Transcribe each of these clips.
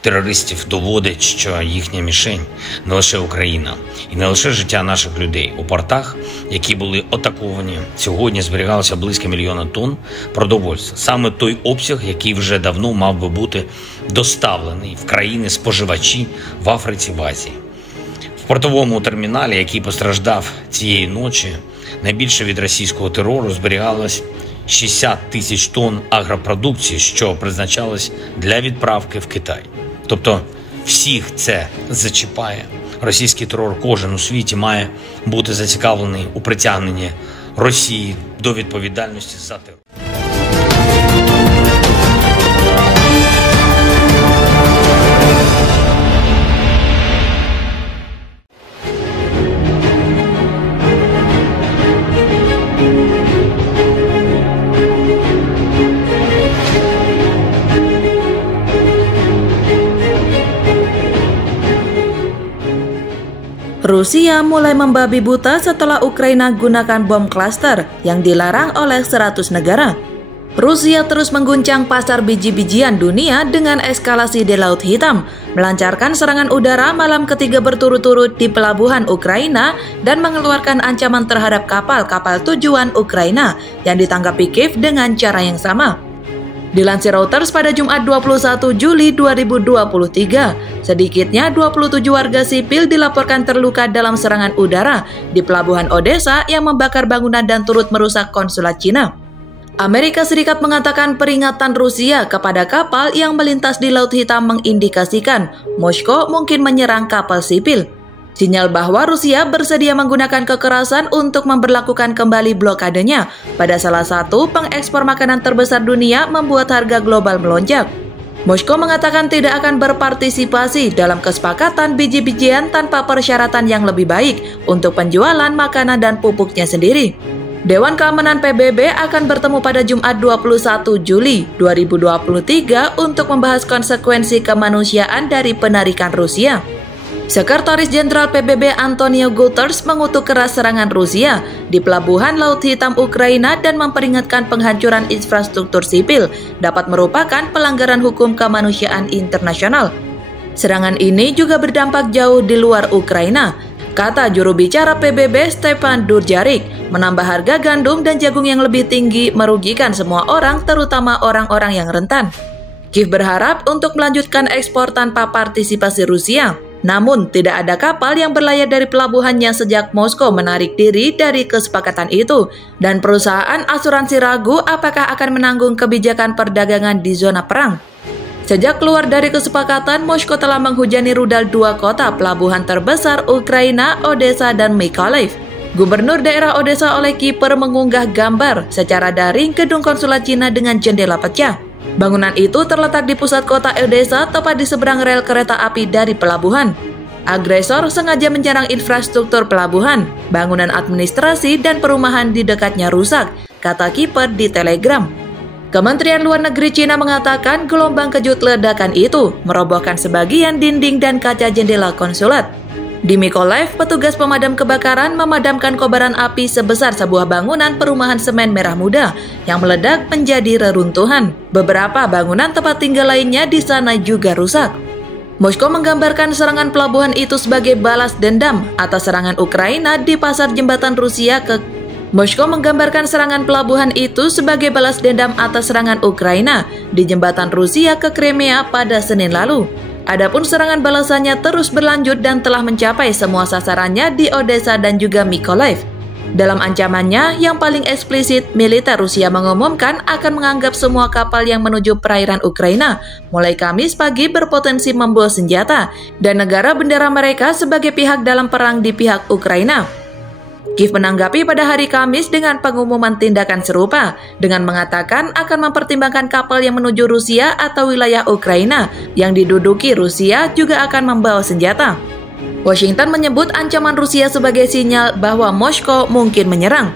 терористів доводить, що їхня мішень не лише Україна і не лише життя наших людей. У портах, які були атаковані, сьогодні зберігалося близько 1 мільйона тонн продовольства. Саме той обсяг, який вже давно мав би бути доставлений в країни-споживачі в Африці, в Азії. В портовому терміналі, який постраждав цієї ночі, найбільше від російського терору зберігалось 60 тисяч тонн агропродукції, що призначалось для відправки в Китай. Тобто всіх це зачіпає. Російський терор кожен у світі має бути зацікавлений у притягненні Росії до відповідальності за терор. Rusia mulai membabi buta setelah Ukraina gunakan bom klaster yang dilarang oleh 100 negara. Rusia terus mengguncang pasar biji-bijian dunia dengan eskalasi di Laut Hitam, melancarkan serangan udara malam ketiga berturut-turut di pelabuhan Ukraina dan mengeluarkan ancaman terhadap kapal-kapal tujuan Ukraina yang ditanggapi Kiev dengan cara yang sama. Dilansir Reuters pada Jumat 21 Juli 2023, sedikitnya 27 warga sipil dilaporkan terluka dalam serangan udara di pelabuhan Odessa yang membakar bangunan dan turut merusak konsulat Cina. Amerika Serikat mengatakan peringatan Rusia kepada kapal yang melintas di Laut Hitam mengindikasikan Moskow mungkin menyerang kapal sipil. Sinyal bahwa Rusia bersedia menggunakan kekerasan untuk memberlakukan kembali blokadenya pada salah satu pengekspor makanan terbesar dunia membuat harga global melonjak. Moskow mengatakan tidak akan berpartisipasi dalam kesepakatan biji-bijian tanpa persyaratan yang lebih baik untuk penjualan makanan dan pupuknya sendiri. Dewan Keamanan PBB akan bertemu pada Jumat 21 Juli 2023 untuk membahas konsekuensi kemanusiaan dari penarikan Rusia. Sekretaris Jenderal PBB Antonio Guterres mengutuk keras serangan Rusia di pelabuhan Laut Hitam Ukraina dan memperingatkan penghancuran infrastruktur sipil dapat merupakan pelanggaran hukum kemanusiaan internasional. Serangan ini juga berdampak jauh di luar Ukraina, kata juru bicara PBB Stefan Dujarric. Menambah harga gandum dan jagung yang lebih tinggi merugikan semua orang, terutama orang-orang yang rentan. Kiev berharap untuk melanjutkan ekspor tanpa partisipasi Rusia. Namun, tidak ada kapal yang berlayar dari pelabuhannya sejak Moskow menarik diri dari kesepakatan itu, dan perusahaan asuransi ragu apakah akan menanggung kebijakan perdagangan di zona perang. Sejak keluar dari kesepakatan, Moskow telah menghujani rudal 2 kota pelabuhan terbesar Ukraina, Odessa dan Mykolaiv. Gubernur daerah Odessa oleh Kiper mengunggah gambar secara daring gedung konsulat Cina dengan jendela pecah. Bangunan itu terletak di pusat kota Odessa, tepat di seberang rel kereta api dari pelabuhan. Agresor sengaja menyerang infrastruktur pelabuhan, bangunan administrasi, dan perumahan di dekatnya rusak, kata Kiper di Telegram. Kementerian Luar Negeri Cina mengatakan gelombang kejut ledakan itu merobohkan sebagian dinding dan kaca jendela konsulat. Di Mykolaiv, petugas pemadam kebakaran memadamkan kobaran api sebesar sebuah bangunan perumahan semen merah muda yang meledak menjadi reruntuhan. Beberapa bangunan tempat tinggal lainnya di sana juga rusak. Moskow menggambarkan serangan pelabuhan itu sebagai balas dendam atas serangan Ukraina di pasar jembatan Rusia ke Moskow menggambarkan serangan pelabuhan itu sebagai balas dendam atas serangan Ukraina di jembatan Rusia ke Crimea pada Senin lalu. Adapun serangan balasannya terus berlanjut dan telah mencapai semua sasarannya di Odessa dan juga Mykolaiv. Dalam ancamannya yang paling eksplisit, militer Rusia mengumumkan akan menganggap semua kapal yang menuju perairan Ukraina mulai Kamis pagi berpotensi membawa senjata dan negara bendera mereka sebagai pihak dalam perang di pihak Ukraina. Kiev menanggapi pada hari Kamis dengan pengumuman tindakan serupa, dengan mengatakan akan mempertimbangkan kapal yang menuju Rusia atau wilayah Ukraina yang diduduki Rusia juga akan membawa senjata. Washington menyebut ancaman Rusia sebagai sinyal bahwa Moskow mungkin menyerang.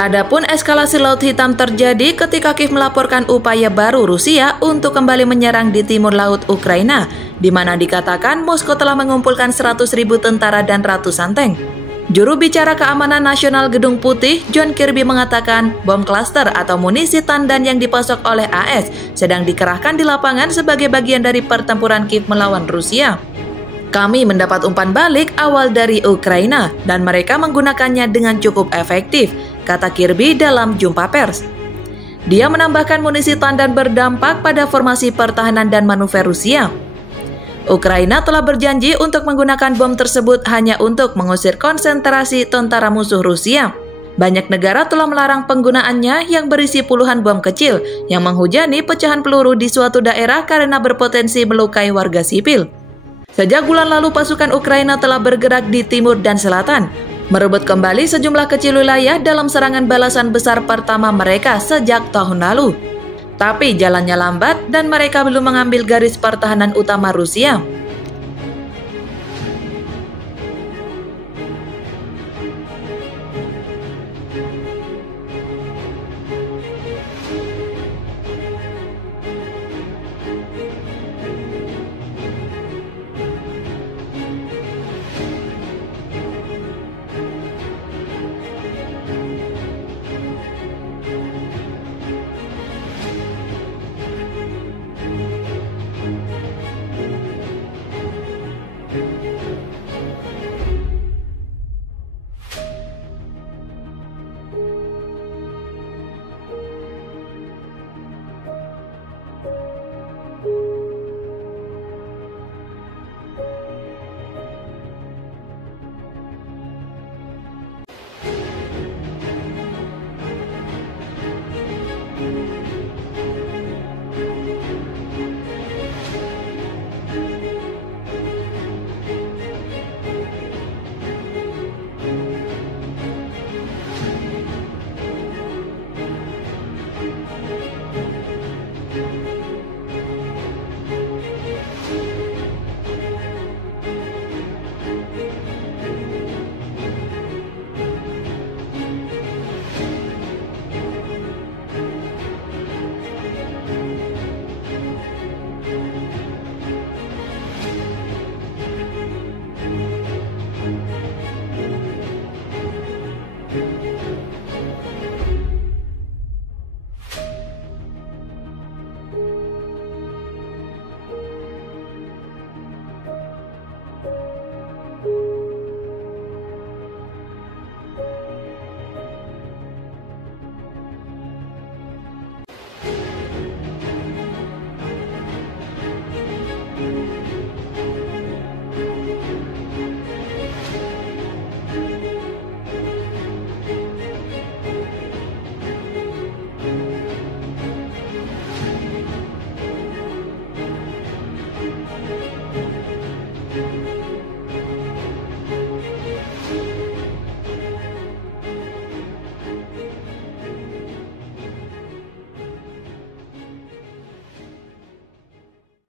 Adapun eskalasi Laut Hitam terjadi ketika Kiev melaporkan upaya baru Rusia untuk kembali menyerang di timur laut Ukraina, di mana dikatakan Moskow telah mengumpulkan 100.000 tentara dan ratusan tank. Juru bicara Keamanan Nasional Gedung Putih, John Kirby mengatakan bom klaster atau munisi tandan yang dipasok oleh AS sedang dikerahkan di lapangan sebagai bagian dari pertempuran Kiev melawan Rusia. Kami mendapat umpan balik awal dari Ukraina dan mereka menggunakannya dengan cukup efektif, kata Kirby dalam jumpa pers. Dia menambahkan munisi tandan berdampak pada formasi pertahanan dan manuver Rusia. Ukraina telah berjanji untuk menggunakan bom tersebut hanya untuk mengusir konsentrasi tentara musuh Rusia. Banyak negara telah melarang penggunaannya yang berisi puluhan bom kecil yang menghujani pecahan peluru di suatu daerah karena berpotensi melukai warga sipil. Sejak bulan lalu pasukan Ukraina telah bergerak di timur dan selatan, merebut kembali sejumlah kecil wilayah dalam serangan balasan besar pertama mereka sejak tahun lalu. Tapi jalannya lambat dan mereka belum mengambil garis pertahanan utama Rusia.